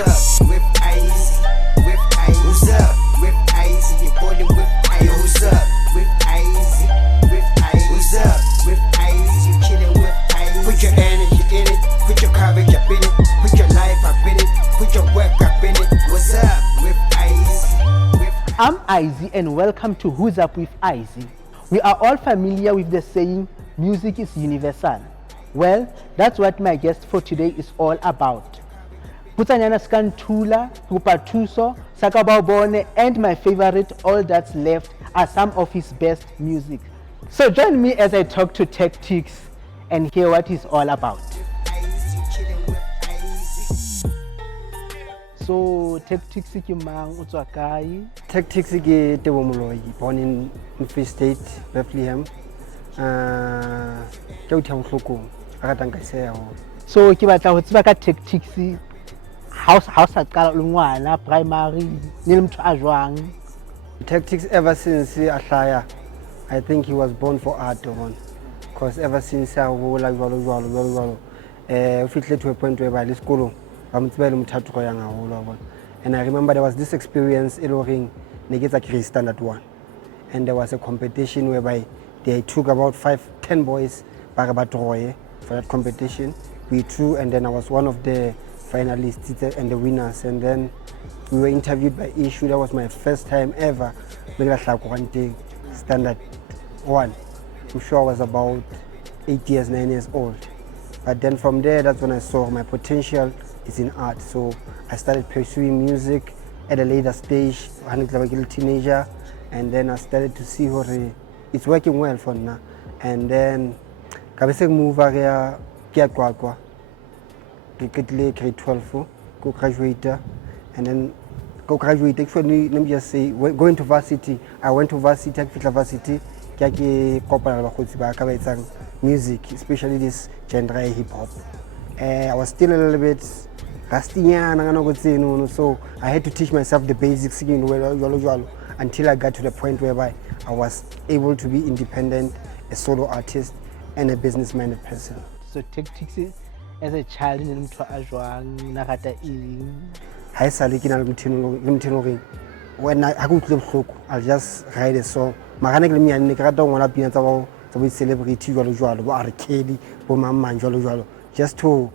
up with Icy? With Icy? Who's up with Icy? You're calling with Icy. Who's up with Icy? With Icy? Who's up with Icy? You chilling with Icy. Put your energy in it, put your courage up in it, put your life up in it, put your work up in it. What's up with Icy? I'm Icy and welcome to Who's Up with Icy. We are all familiar with the saying, music is universal. Well, that's what my guest for today is all about. Putsanyana Skantula, Kupatuso, Sakababone, and my favorite, All That's Left, are some of his best music. So join me as I talk to Tactics and hear what he's all about. So Tactics ke mang o tswa kae? Tactics ke Tebo Moloi, born in Free State, Bethlehem. Ke o thabo hlokong a ratang ka se ho. So ke batla ho tseba ka Tactics how sa qala le ngwana primary ne le motho a jwang? Tactics ever since a hlaya, I think he was born for art one. Because ever since a hola jwalo o fihle to a point where by le sekolo ba mtsebele mothatho go yang haholo bona. And I remember there was this experience eloring ne ke tsa grade standard 1. And there was a competition whereby they took about 5-10 boys para batroye for that competition. We threw, and then I was one of the finalists and the winners. And then we were interviewed by Issue. That was my first time ever standard 1. I'm sure I was about 8 years, 9 years old. But then from there, that's when I saw my potential is in art. So I started pursuing music at a later stage, like a little teenager. And then I started to see how it's working well for now. And then I moved area Kwakwa. Grade 12, go graduate, and then go graduate. Actually, let me just say, going to varsity. I went to varsity, varsity. Music, especially this genre hip hop. I was still a little bit rusty, so I had to teach myself the basics until I got to the point whereby I was able to be independent, a solo artist, and a business-minded person. So Tactics as a child ne motho a jwang na rata eng? Ha e sale ke na le mthino when I go to the I'll just write a song. Magane ke le myane ke rata ngwana pina tsa celebrity jwalo bo R Kelly bo mamman jwalo just to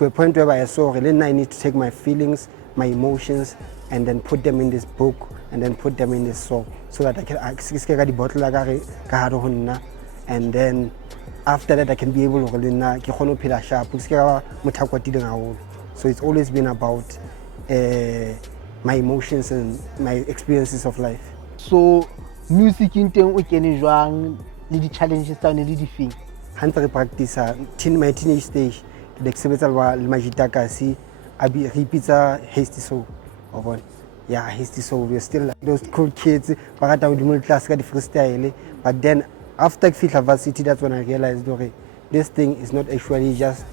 a point where I saw really I need to take my feelings, my emotions, and then put them in this book and then put them in this song so that I can get the bottle ka and then after that I can be able to sharp. So it's always been about my emotions and my experiences of life. So music in teng o kene jwang le di challenges tsa ne le di feng? Hantse re practice my teenage stage ke sebetsa le Majitakasi abi repeatsa Hasty Soul of yeah, Hasty Soul. We're still like those cool kids ba rata go di class ka di freestyle, but then after Fitla Varsity, that's when I realized this thing is not actually just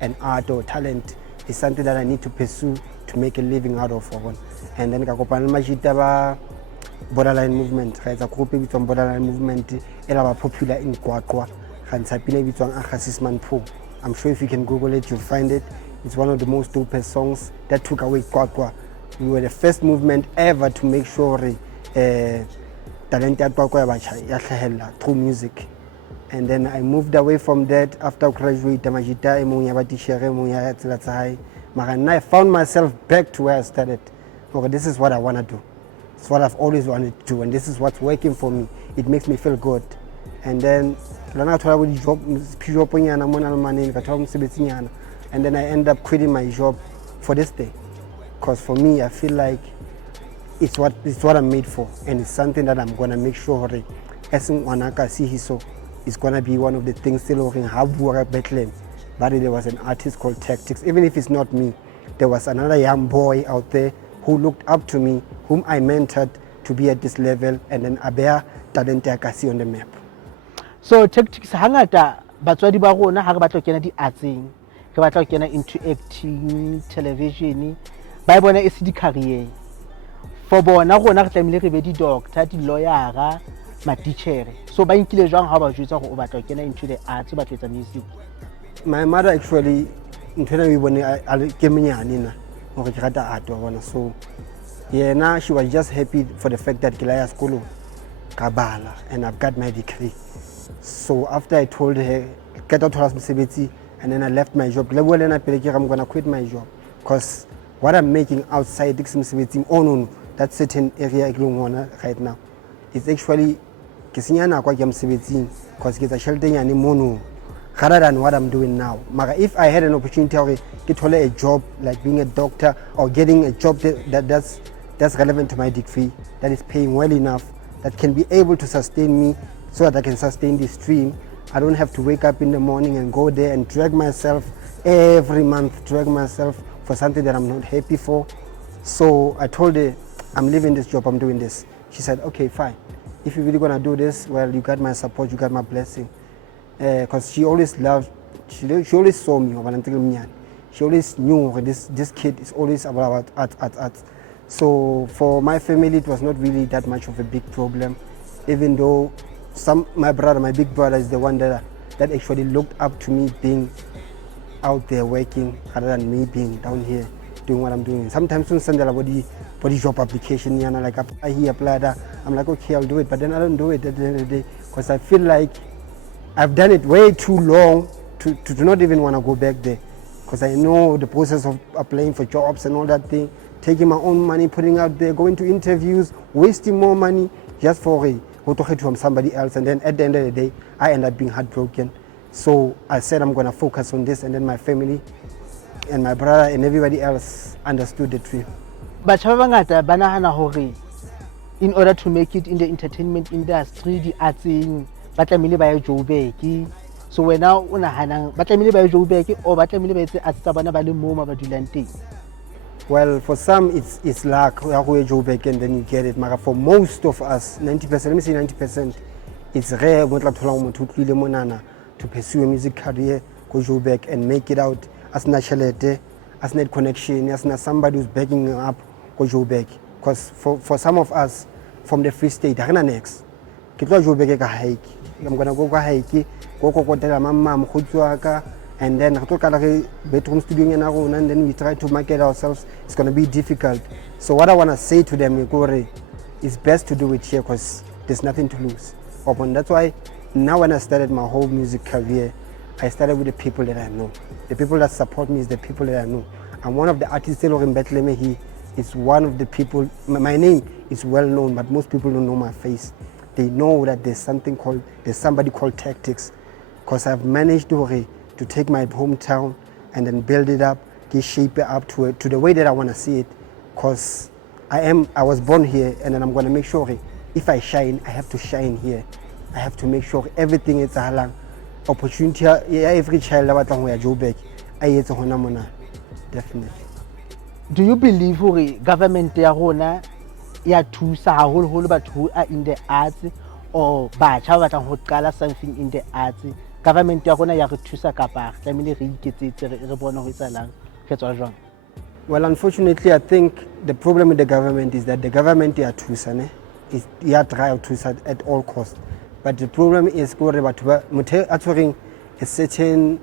an art or talent. It's something that I need to pursue to make a living out of. And then I Borderline Movement. It's a group with Borderline Movement. It's popular in Kwakwa. I'm sure if you can Google it, you'll find it. It's one of the most dopest songs that took away Kwakwa. We were the first movement ever to make sure talent through music. And then I moved away from that after graduating. I found myself back to where I started. Okay, this is what I want to do. It's what I've always wanted to do, and this is what's working for me. It makes me feel good. And then and then I end up quitting my job for this day. Because for me, I feel like it's what I'm made for, and it's something that I'm gonna make sure as Wanaka see so it's gonna be one of the things still in Habura Bethlehem. But there was an artist called Tactics. Even if it's not me, there was another young boy out there who looked up to me, whom I mentored to be at this level, and then Abea talent see on the map. So Tactics hangata batswadi ba rona ha re batla kena di artsing, re batla kena into acting, television, ba bona e se di career. For bona rona re tlamile re be di doctor, di lawyer, ma teacher. So ba inkile jwang ha ba jwetsa go batla kena into the arts, ba tletsa music? My mother actually ntwana we bone ke menyane na hore ke rata art wa bona. So yena, she was just happy for the fact that ke la ya sekolo ka bala and I've got my degree. So after I told her ke tla thola mosebetsi and then I left my job, le bua le nna pele ke re I'm gonna quit my job because what I'm making outside ke mosebetsing no, that certain area ke leng hona right now, it's actually ke senya nako ke mosebetsing because ke tsa tšhelete nyane mono rather than what I'm doing now. Mara if I had an opportunity hore ke thole a job like being a doctor or getting a job that's relevant to my degree, that is paying well enough, that can be able to sustain me so that I can sustain this dream. I don't have to wake up in the morning and go there and drag myself every month, drag myself for something that I'm not happy for. So I told her, I'm leaving this job, I'm doing this. She said, okay, fine. If you're really gonna do this, well, you got my support, you got my blessing. Because she always loved, she always saw me. She always knew this kid is always about art. So for my family, it was not really that much of a big problem, even though my big brother is the one that actually looked up to me being out there working rather than me being down here doing what I'm doing. Sometimes when send a body job application, like he applied, I'm like, okay, I'll do it, but then I don't do it at the end of the day because I feel like I've done it way too long to not even want to go back there because I know the process of applying for jobs and all that thing, taking my own money, putting out there, going to interviews, wasting more money just for from somebody else, and then at the end of the day, I end up being heartbroken. So I said I'm going to focus on this, and then my family and my brother and everybody else understood the dream. Batjha ba bangata ba nahana hore in order to make it in the entertainment industry, the artsing, ba tlamehile ba ye Joburg. So wena o nahanang ba tlamehile ba ye Joburg or ba tlamehile ba etse arts tsa bona ba le moo ma ba dulang teng? Well, for some it's luck, you go to Joburg and then you get it. But for most of us, 90%, let me say 90%, it's rare to pursue a music career, go Joburg and make it out as nationality, as net connection, as not somebody who's backing up, go Joburg. Because for some of us from the Free State, I'm next. I'm gonna go hike, go mama, and then bedroom studio and then we try to market ourselves. It's going to be difficult. So what I want to say to them is best to do it here because there's nothing to lose. And that's why now when I started my whole music career, I started with the people that I know. The people that support me is the people that I know. I'm one of the artists in Bethlehem. He is one of the people. My name is well known, but most people don't know my face. They know that there's somebody called Tactics, because I've managed to take my hometown and then build it up, shape it up to the way that I want to see it. Because I was born here, and then I'm going to make sure if I shine, I have to shine here. I have to make sure everything is a opportunity. Every child that wants to go back, definitely. Do you believe that government ya rona ya thusa haholo batho who are in the arts or batjha ba batlang ho qala something in the arts? Government ya rona ya re thusa kapa tlamehile re iketsetse re bone ho etsalang ke tswa jwang? Well, unfortunately, I think the problem with the government is that the government ya thusa try to thusa at all costs. But the problem is gore batho ba motho a tshwereng a certain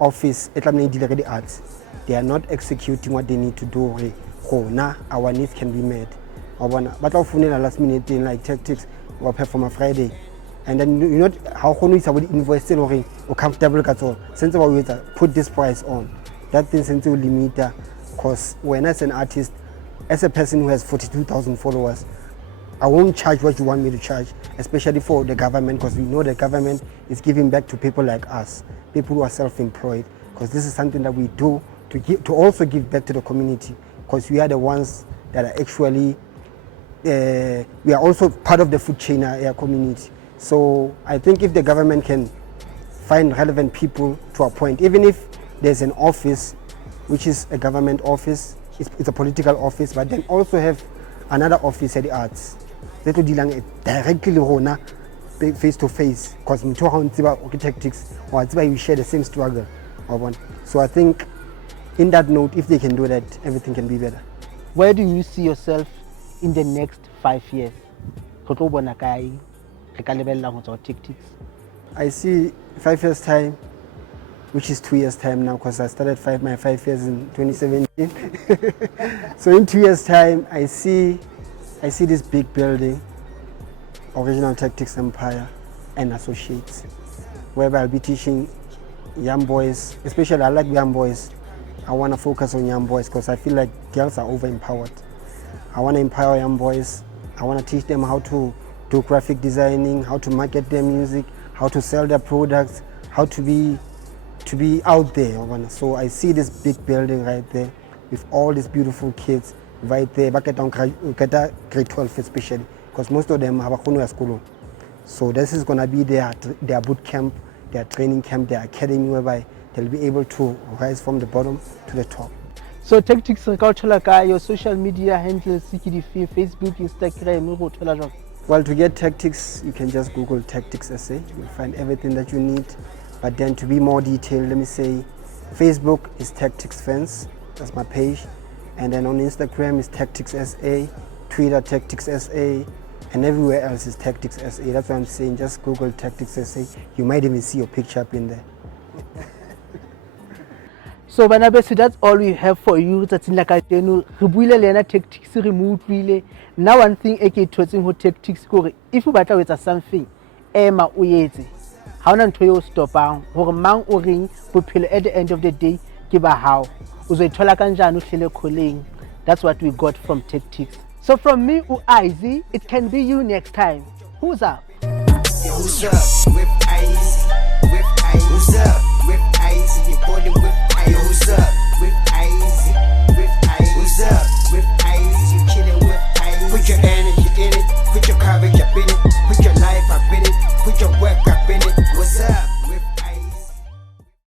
office e tlamehile deal with the arts. They are not executing what they need to do. Our needs can be met. But often last minute thing like Tactics or perform a Friday, and then you know how can we invoice or comfortable at all. Since we put this price on, that thing since we limit, because when as an artist, as a person who has 42,000 followers, I won't charge what you want me to charge, especially for the government, because we know the government is giving back to people like us, people who are self-employed, because this is something that we do to also give back to the community, because we are the ones that are actually we are also part of the food chain community. So I think if the government can find relevant people to appoint, even if there's an office which is a government office, it's a political office, but then also have another office at the arts that will deal directly face to face, because Tactics or we share the same struggle. So I think in that note, if they can do that, everything can be better. Where do you see yourself in the next 5 years? I see 5 years time, which is 2 years time now, because I started my 5 years in 2017. So in 2 years time, I see this big building, Original Tactics Empire and Associates, whereby I'll be teaching young boys, especially I like young boys. I want to focus on young boys because I feel like girls are over-empowered. I want to empower young boys. I want to teach them how to do graphic designing, how to market their music, how to sell their products, how to be out there. So I see this big building right there with all these beautiful kids right there, back at grade 12 especially, because most of them have a school. So this is going to be their boot camp, their training camp, their academy, whereby they'll be able to rise from the bottom to the top. So Tactics your social media handles, Facebook, Instagram. Well, to get Tactics, you can just Google Tactics SA. You'll find everything that you need. But then to be more detailed, let me say, Facebook is Tactics Fans. That's my page. And then on Instagram is Tactics SA, Twitter Tactics SA, and everywhere else is Tactics SA. That's what I'm saying. Just Google Tactics SA. You might even see your picture up in there. So Banabesi, that's all we have for you. That's in Lakatenu. Rebuile Lena Tactics removed really. Now one thing eke totsing ho Tactics kore. If you batla with something, Emma uyetse. How nan to stop down? Hore mang o ring bophelo at the end of the day ke ba how. Uzoithola kanjani uhlele kholeng. That's what we got from Tactics. So from me Izzy, it can be you next time. Who's up? Yo, who's up with Izzy? Who's up?